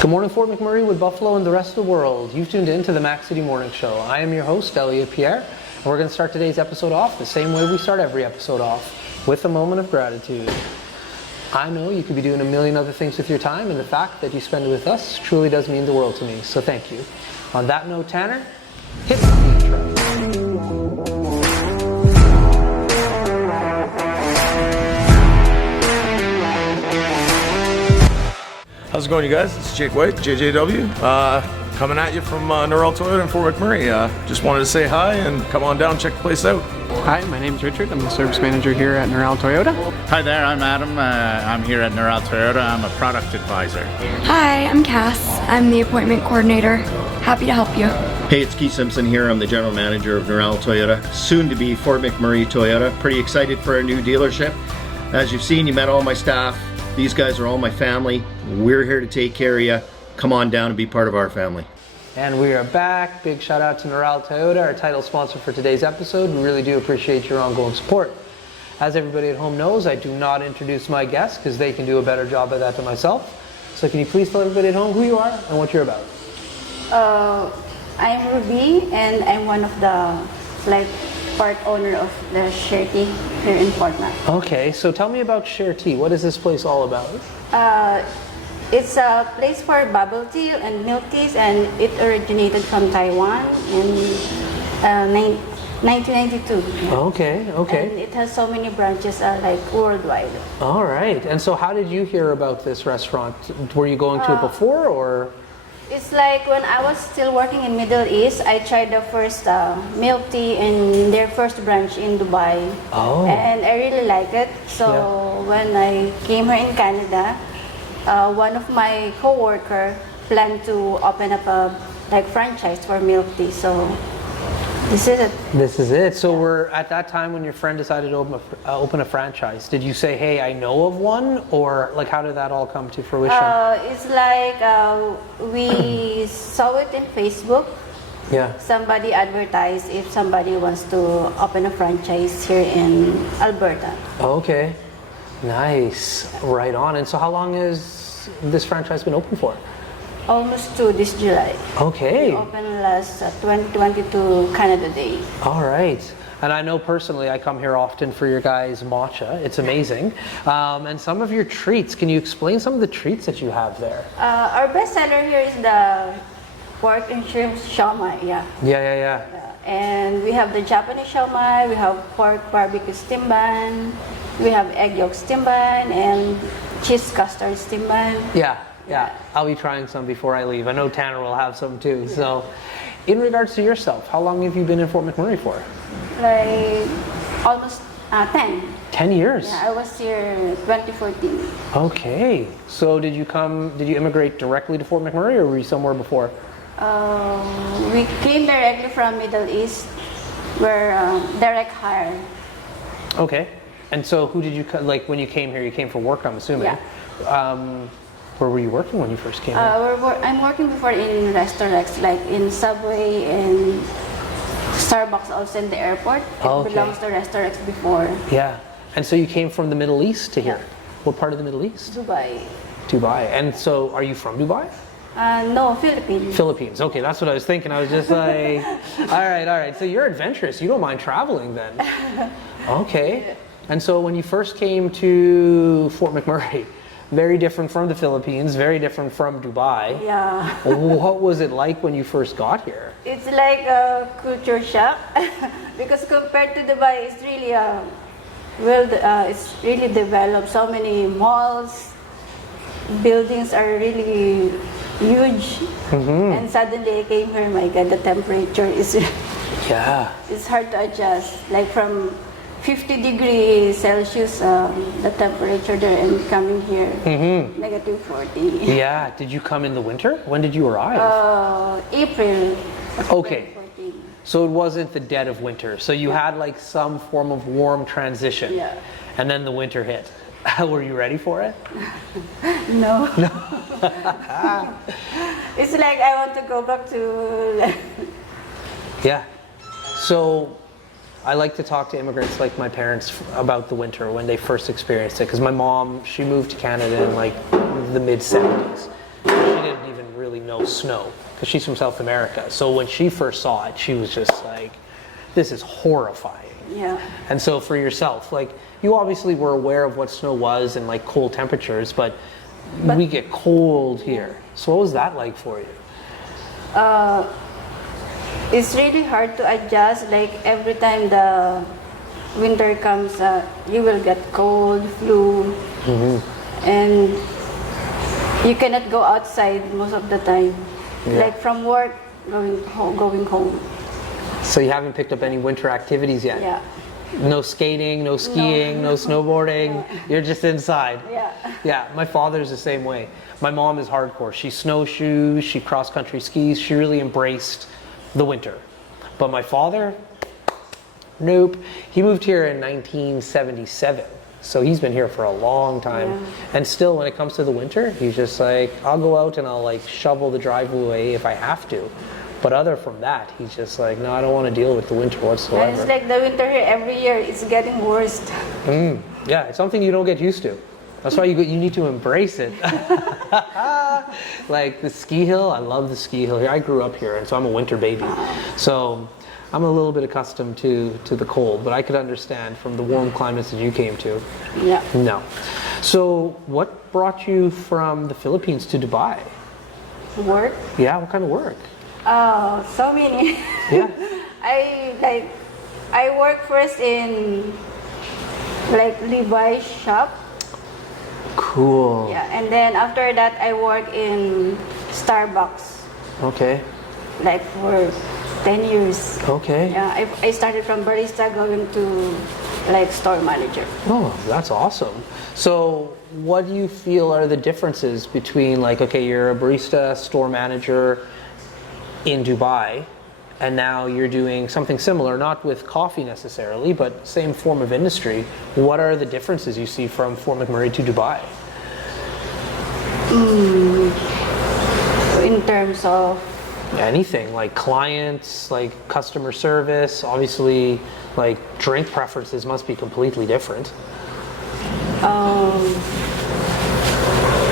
Good morning, Fort McMurray, with Buffalo and the rest of the world. You've tuned in to the Mac City Morning Show. I am your host, Elliot Pierre, and we're going to start today's episode off the same way we start every episode off, with a moment of gratitude. I know you could be doing a million other things with your time, and the fact that you spend it with us truly does mean the world to me, so thank you. On that note, Tanner, hit the intro. How's it going, you guys? It's Jake White, JJW, coming at you from Norrell Toyota in Fort McMurray. Just wanted to say hi and come on down, check the place out. Hi, my name's Richard. I'm the service manager here at Norrell Toyota. Hi there, I'm Adam. I'm here at Norrell Toyota. I'm a product advisor. Hi, I'm Cass. I'm the appointment coordinator. Happy to help you. Hey, it's Keith Simpson here. I'm the general manager of Norrell Toyota, soon to be Fort McMurray Toyota. Pretty excited for our new dealership. As you've seen, you met all my staff. These guys are all my family. We're here to take care of you. Come on down and be part of our family. And we are back. Big shout out to Norrell Toyota, our title sponsor for today's episode. We really do appreciate your ongoing support. As everybody at home knows, I do not introduce my guests because they can do a better job of that than myself. So can you please tell everybody at home who you are and what you're about? I'm Ruby, and I'm one of the part owner of the Sherty here in Fort Mac. Okay, so tell me about Sherty. What is this place all about? It's a place for bubble tea and milk teas, and it originated from Taiwan in 1992. Okay. And it has so many branches worldwide. All right. And so how did you hear about this restaurant? Were you going to it before, or? It's like when I was still working in Middle East, I tried the first milk tea in their first branch in Dubai. Oh. And I really liked it. So when I came here in Canada, one of my co-worker planned to open up a franchise for milk tea. So this is it. This is it. So we're at that time when your friend decided to open a franchise. Did you say, "Hey, I know of one," or how did that all come to fruition? It's we saw it in Facebook. Yeah. Somebody advertised if somebody wants to open a franchise here in Alberta. Okay. Nice. Right on. And so how long has this franchise been open for? Almost to this July. Okay. We opened last 2022 Canada Day. All right. And I know personally I come here often for your guys' matcha. It's amazing. And some of your treats. Can you explain some of the treats that you have there? Our best seller here is the pork and shrimp siomai. Yeah. And we have the Japanese siomai, we have pork barbecue steam bun, we have egg yolk steam bun, and cheese custard steam bun. Yeah. I'll be trying some before I leave. I know Tanner will have some too. So, in regards to yourself, how long have you been in Fort McMurray for? Almost 10. 10 years? Yeah, I was here 2014. Okay. So did you immigrate directly to Fort McMurray, or were you somewhere before? We came directly from Middle East. We're direct hire. Okay. And so who did you, when you came here, you came for work, I'm assuming? Yeah. Where were you working when you first came here? I'm working before in restaurants, like in Subway and Starbucks, also in the airport. It belongs to restaurants before. Yeah. And so you came from the Middle East to here? Yeah. What part of the Middle East? Dubai. And so are you from Dubai? No, Philippines. Philippines. Okay, that's what I was thinking. I was just like, all right. So you're adventurous. You don't mind traveling then. Okay. And so when you first came to Fort McMurray, very different from the Philippines, very different from Dubai. Yeah. What was it like when you first got here? It's like a culture shock because compared to Dubai, it's really it's really developed. So many malls, buildings are really huge. Mm-hmm. And suddenly I came here, my God, the temperature is it's hard to adjust. Like from 50 degrees Celsius, the temperature there, and coming here, negative 40. Yeah. Did you come in the winter? When did you arrive? April. Okay. 14. So it wasn't the dead of winter. So you had some form of warm transition. Yeah. And then the winter hit. Were you ready for it? No. It's like I want to go back to. Yeah. So I like to talk to immigrants like my parents about the winter when they first experienced it, because my mom, she moved to Canada in the mid 70s. She didn't even know snow because she's from South America. So when she first saw it, she was just like, this is horrifying. Yeah. And so for yourself, like, you obviously were aware of what snow was and like cold temperatures, but we get cold here. So what was that like for you? It's really hard to adjust. Like every time the winter comes, you will get cold, flu, and you cannot go outside most of the time. Yeah. Like from work, going home. So you haven't picked up any winter activities yet? Yeah. No skating, no skiing, no snowboarding. You're just inside. Yeah. Yeah, my father's the same way. My mom is hardcore. She snowshoes, she cross-country skis. She really embraced the winter. But my father, nope. He moved here in 1977. So he's been here for a long time. Yeah. And still, when it comes to the winter, he's just like, I'll go out and I'll like shovel the driveway if I have to. But other from that, he's just like, no, I don't want to deal with the winter And whatsoever. it's like the winter here every year. It's getting worse. Yeah, it's something you don't get used to. That's why you need to embrace it. Like the ski hill, I love the ski hill here. I grew up here, and so I'm a winter baby. So I'm a little bit accustomed to the cold, but I could understand from the warm climates that you came to. Yeah. No. So what brought you from the Philippines to Dubai? Work. Yeah, what kind of work? Oh, so many. Yeah. I work first in like Levi's shop. Cool. Yeah, and then after that I work in Starbucks Okay. like for 10 years. Okay. Yeah, I started from barista going to like store manager. Oh, that's awesome. So what do you feel are the differences between, like, okay, you're a barista, store manager in Dubai, and now you're doing something similar, not with coffee necessarily, but same form of industry. What are the differences you see from Fort McMurray to Dubai? In terms of Anything, like clients, like customer service, obviously, like drink preferences must be completely different.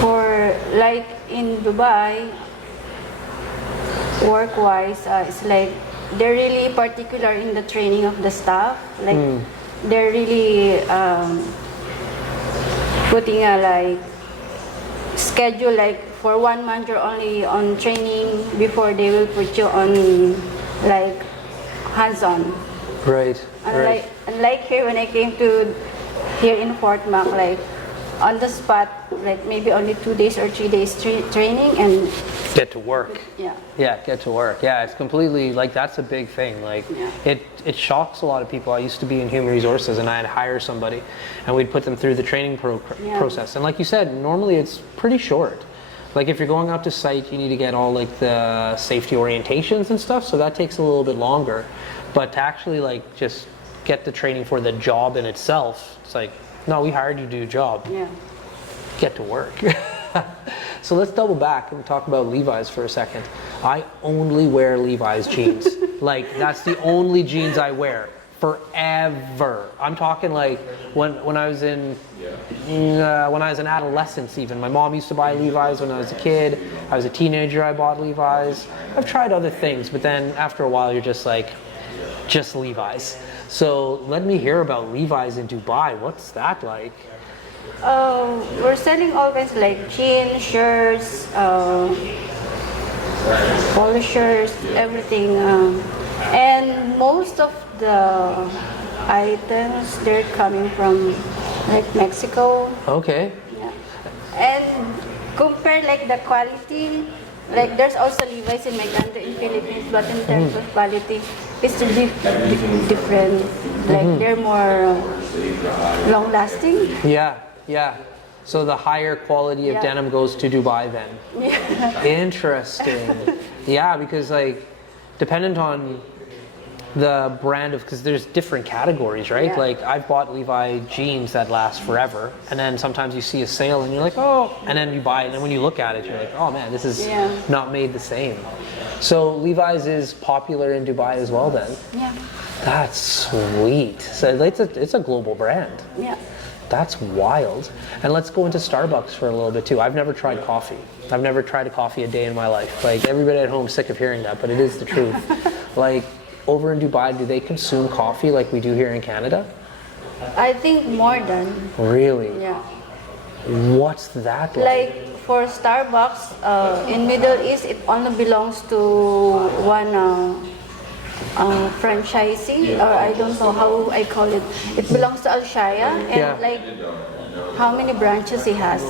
for like in Dubai, work-wise, it's like they're really particular in the training of the staff. Like they're really putting a like schedule, like for 1 month you're only on training before they will put you on like hands-on. Right. Unlike here, when I came to here in Fort Mac, like on the spot, like maybe only 2 days or 3 days training and Get to work. yeah. Yeah, get to work. Yeah, it's completely, like, that's a big thing. Like, Yeah. it shocks a lot of people. I used to be in human resources, and I'd hire somebody, and we'd put them through the training Yeah. process. And like you said, normally it's pretty short. Like, if you're going out to site, you need to get all, like, the safety orientations and stuff, so that takes a little bit longer. But to actually, like, just get the training for the job in itself, it's like, no, we hired you to do a job. Yeah. Get to work. So let's double back and talk about Levi's for a second. I only wear Levi's jeans. Like, that's the only jeans I wear forever. I'm talking like when I was in when I was an adolescent even. My mom used to buy Levi's when I was a kid. I was a teenager, I bought Levi's. I've tried other things, but then after a while you're just like, just Levi's. So let me hear about Levi's in Dubai. What's that like? We're selling always like jeans, shirts, polo shirts, everything. And most of the items, they're coming from like Mexico. Okay. Yeah. And compare like the quality, like there's also Levi's in Meganda in Philippines, but in terms of quality, it's different. Like they're more long lasting. Yeah, yeah. So the higher quality of Yeah. denim goes to Dubai then. Yeah. Interesting. Yeah, because like dependent on the brand of, because there's different categories, right? Yeah. Like I've bought Levi jeans that last forever, and then sometimes you see a sale and you're like, oh, and then you buy it, and then when you look at it, you're like, oh man, this is Yeah. not made the same. So Levi's is popular in Dubai as well, then. Yeah. That's sweet. So it's a global brand. Yeah. That's wild. And let's go into Starbucks for a little bit too. I've never tried coffee. I've never tried a coffee a day in my life. Like, everybody at home is sick of hearing that, but it is the truth. Like, over in Dubai, do they consume coffee like we do here in Canada? I think more than, Really? yeah. What's that like? Like for Starbucks, in Middle East, it only belongs to one franchisee, or I don't know how I call it. It belongs to Al Shaya, and Yeah. like how many branches he has.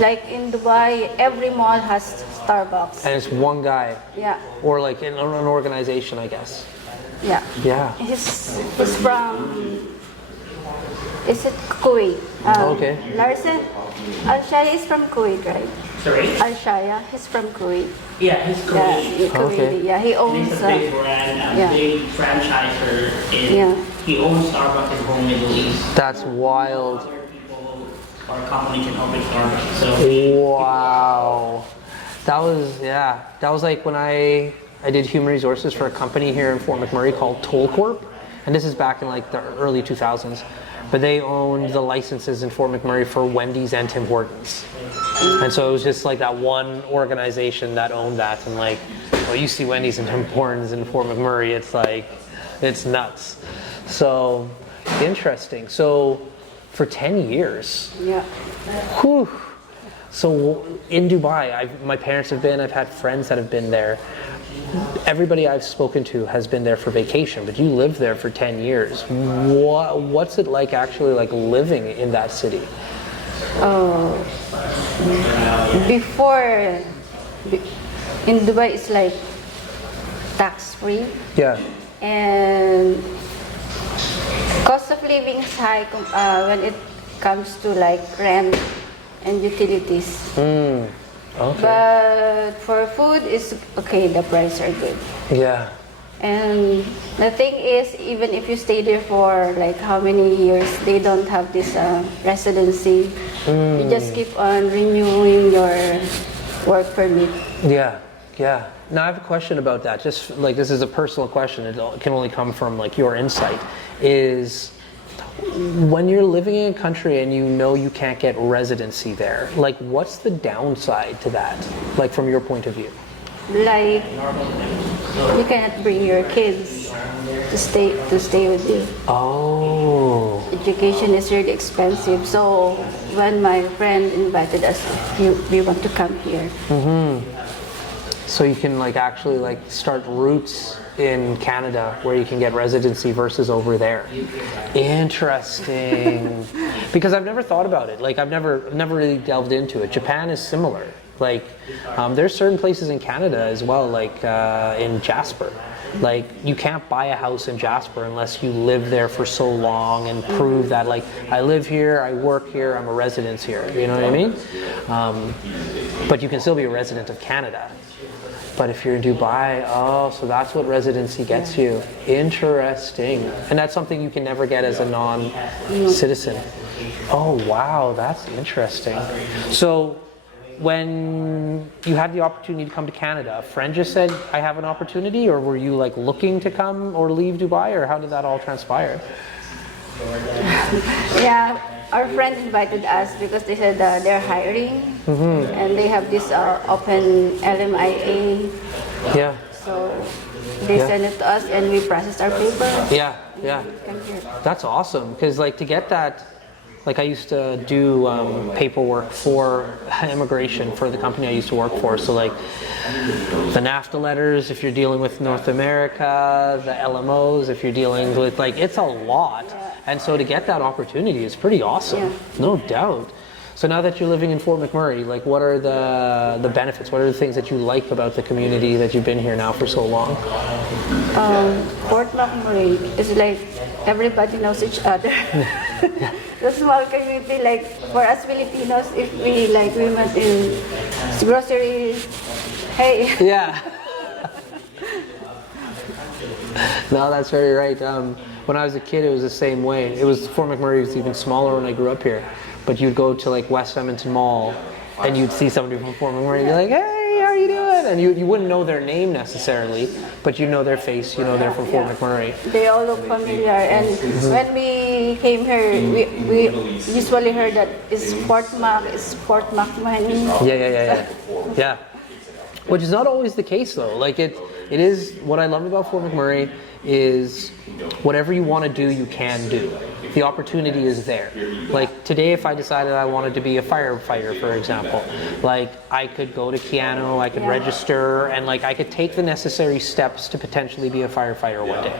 Like in Dubai, every mall has Starbucks. And it's one guy, Yeah, or like in an organization, I guess. yeah. Yeah. He's from. Is it Kuwait? Okay. Larson, Al Shaya is from Kuwait, right? Sorry? Al Shaya, he's from Kuwait. Yeah, he's Yeah, Korean. Kuwaiti. Okay. Yeah, he owns. He's a big brand, yeah. big franchiser. Yeah. He owns Starbucks in whole Middle East. That's wild. Other people or company can open Starbucks. So Wow. That was like when I did human resources for a company here in Fort McMurray called Toll Corp. And this is back in like the early 2000s. But they owned the licenses in Fort McMurray for Wendy's and Tim Hortons. And so it was just like that one organization that owned that. And like, well, you see Wendy's and Tim Hortons in Fort McMurray, it's like, it's nuts. So, interesting. So, for 10 years, Yeah. whew. So in Dubai, my parents have been, I've had friends that have been there. Everybody I've spoken to has been there for vacation, but you lived there for 10 years. What's it like actually like living in that city? Before, in Dubai, it's like tax free, Yeah. and cost of living is high when it comes to like rent and utilities. Okay. But for food, it's okay. The prices are good. Yeah. And the thing is, even if you stay there for like how many years, they don't have this residency. You just keep on renewing your work permit. Yeah. Yeah. Now I have a question about that. Just like this is a personal question. It can only come from like your insight. Is when you're living in a country and you know you can't get residency there, like what's the downside to that? Like from your point of view? Like you cannot bring your kids to stay with you. Oh. Education is really expensive. So when my friend invited us, we want to come here. So you can like actually like start roots in Canada where you can get residency versus over there. Interesting. Because I've never thought about it. Like I've never really delved into it. Japan is similar. Like there's certain places in Canada as well, like in Jasper. Like you can't buy a house in Jasper unless you live there for so long and prove that like I live here, I work here, I'm a resident here. You know what I mean? But you can still be a resident of Canada. But if you're in Dubai, oh, so that's what residency gets you. Interesting. And that's something you can never get as a non-citizen. Oh, wow, that's interesting. So when you had the opportunity to come to Canada, a friend just said, I have an opportunity, or were you like looking to come or leave Dubai, or how did that all transpire? Yeah, our friend invited us because they said they're hiring and they have this open LMIA. Yeah, So they sent it to us and we processed our papers. yeah, yeah. Come here. That's awesome, because like to get that, like I used to do paperwork for immigration for the company I used to work for. So like the NAFTA letters, if you're dealing with North America, the LMOs, if you're dealing with like, it's a lot. And so to get that opportunity is pretty awesome, Yeah. no doubt. So now that you're living in Fort McMurray, like what are the benefits? What are the things that you like about the community that you've been here now for so long? Fort McMurray is like everybody knows each other. The small community, like for us Filipinos, if we went in grocery, hey. Yeah. No, that's very right. When I was a kid, it was the same way. Fort McMurray was even smaller when I grew up here. But you'd go to like West Edmonton Mall and you'd see somebody from Fort McMurray, you'd be like, hey, how are you doing? And you wouldn't know their name necessarily, but you know their face, you know they're from Fort McMurray. They all look familiar, and when we came here, we usually heard that it's Fort McMahon. Yeah. Which is not always the case though. Like it is, what I love about Fort McMurray is whatever you want to do, you can do. The opportunity is there. Like today, if I decided I wanted to be a firefighter, for example, like I could go to Keanu, I could register, and like I could take the necessary steps to potentially be a firefighter one day.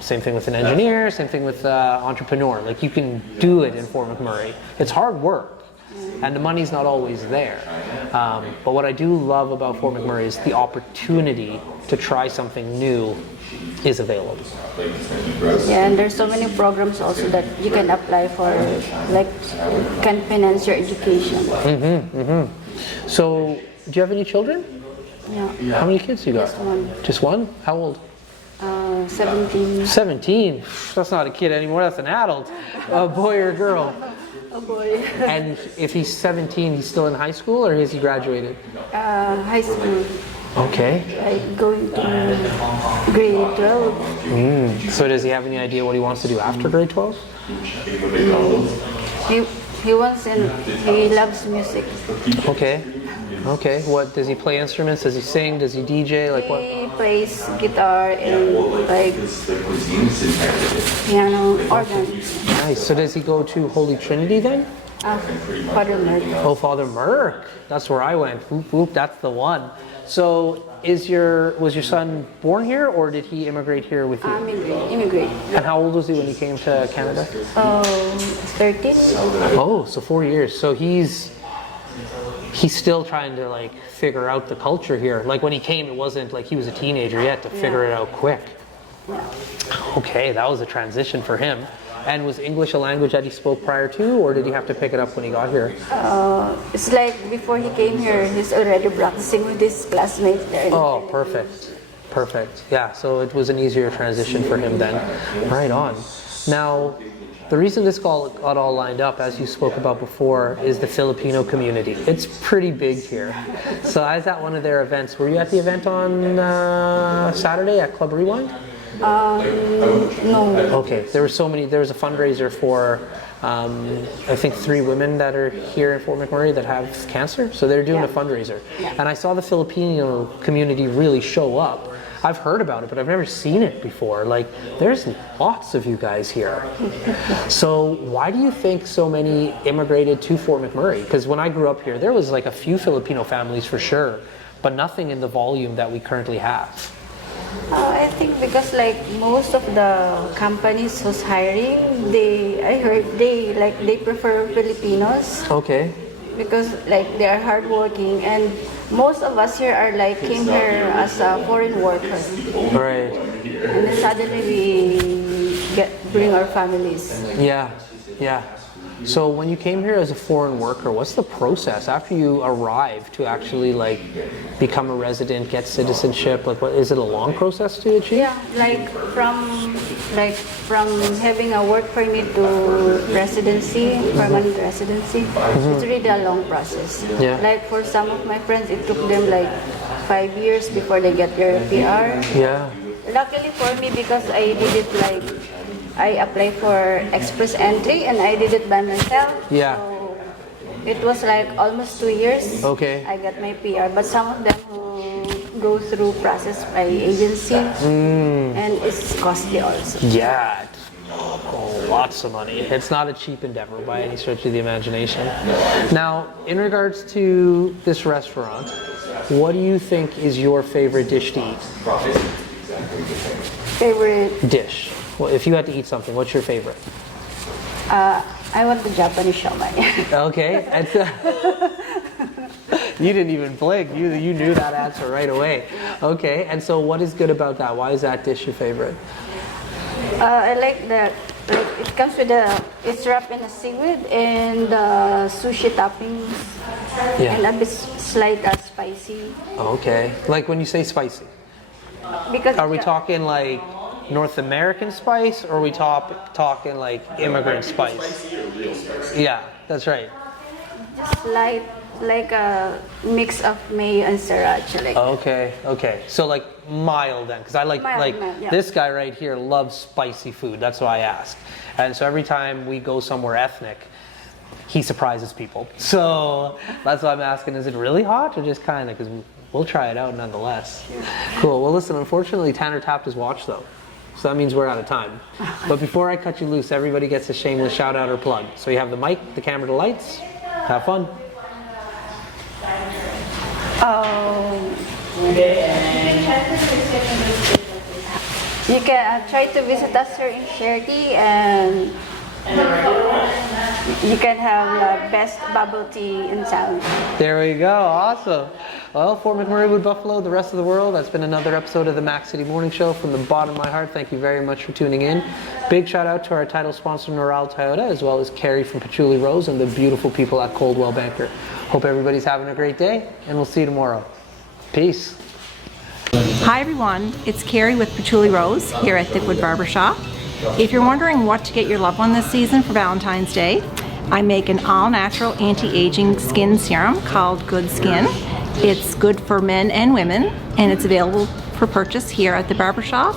Same thing with an engineer, same thing with entrepreneur. Like you can do it in Fort McMurray. It's hard work. And the money's not always there. But what I do love about Fort McMurray is the opportunity to try something new is available. Yeah, and there's so many programs also that you can apply for, like can finance your education. So, do you have any children? Yeah. How many kids you got? Just one. Just one? How old? 17. 17? That's not a kid anymore, that's an adult. A boy or a girl? Oh boy. And if he's 17, he's still in high school or has he graduated? High school. Okay. Like going to grade 12. So does he have any idea what he wants to do after grade 12? He wants and he loves music. Okay. What does he play instruments? Does he sing? Does he DJ? Like what? He plays guitar and like piano, organ. Nice. So does he go to Holy Trinity then? Father Merck. Oh, Father Merck. That's where I went. Whoop, whoop, that's the one. So was your son born here or did he immigrate here with you? Immigrate. And how old was he when he came to Canada? 13. Oh, so 4 years. So he's still trying to like figure out the culture here. Like when he came, it wasn't like he was a teenager. He had to figure it out quick. Okay, that was a transition for him. And was English a language that he spoke prior to, or did he have to pick it up when he got here? It's like before he came here, he's already practicing with his classmates there. Oh, perfect. Yeah, so it was an easier transition for him then. Right on. Now, the reason this call got all lined up, as you spoke about before, is the Filipino community. It's pretty big here. So I was at one of their events. Were you at the event on Saturday at Club Rewind? No. Okay, there was a fundraiser for I think 3 women that are here in Fort McMurray that have cancer, so they're doing a fundraiser. And I saw the Filipino community really show up. I've heard about it, but I've never seen it before. Like, there's lots of you guys here. So why do you think so many immigrated to Fort McMurray? Because when I grew up here, there was like a few Filipino families for sure, but nothing in the volume that we currently have. I think because like most of the companies who's hiring, I heard they prefer Filipinos. Okay. Because like they are hardworking, and most of us here are like came here as a foreign worker. Right. And then suddenly we bring our families. Yeah. So when you came here as a foreign worker, what's the process after you arrive to actually like become a resident, get citizenship? Like, what is it a long process to achieve? Yeah, like from having a work permit to residency, permanent residency, it's really a long process. Yeah. Like for some of my friends, it took them like 5 years before they get their PR. Yeah. Luckily for me, because I did it like I applied for express entry and I did it by myself. Yeah. So it was like almost 2 years. Okay. I got my PR, but some of them who go through process by agency, and it's costly also. Yeah. Lots of money. It's not a cheap endeavor by any stretch of the imagination. Now, in regards to this restaurant, what do you think is your favorite dish to eat? Favorite? Dish. Well, if you had to eat something, what's your favorite? I want the Japanese siomai. Okay. You didn't even blink. You knew that answer right away. Okay. And so what is good about that? Why is that dish your favorite? I like that. Like it comes with it's wrapped in a seaweed and sushi toppings, and a bit slight spicy. Okay. Like when you say spicy, Because are we talking like North American spice, or are we talking like immigrant spice? Yeah, that's right. Just light, like a mix of mayo and sriracha. Like Okay. So like mild then, because I like Mild, yeah. this guy right here loves spicy food. That's why I asked. And so every time we go somewhere ethnic, he surprises people. So that's why I'm asking: is it really hot or just kind of? Because we'll try it out nonetheless. Cool. Well, listen. Unfortunately, Tanner tapped his watch though, so that means we're out of time. But before I cut you loose, everybody gets a shameless shout out or plug. So you have the mic, the camera, the lights. Have fun. you can try to visit us here in Sherry, and you can have the best bubble tea in town. There we go. Awesome. Well, Fort McMurray, Wood Buffalo, the rest of the world, that's been another episode of the Mac City Morning Show. From the bottom of my heart, thank you very much for tuning in. Big shout out to our title sponsor, Noral Toyota, as well as Carrie from Patchouli Rose and the beautiful people at Coldwell Banker. Hope everybody's having a great day, and we'll see you tomorrow. Peace. Hi everyone, it's Carrie with Patchouli Rose here at Thickwood Barbershop. If you're wondering what to get your loved one this season for Valentine's Day, I make an all-natural anti-aging skin serum called Good Skin. It's good for men and women, and it's available for purchase here at the barbershop,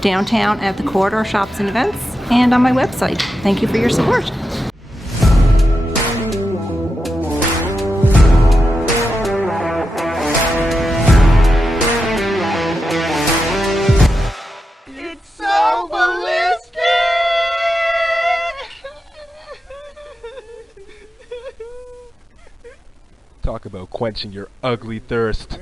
downtown at the Corridor Shops and Events, and on my website. Thank you for your support. Talk about quenching your ugly thirst.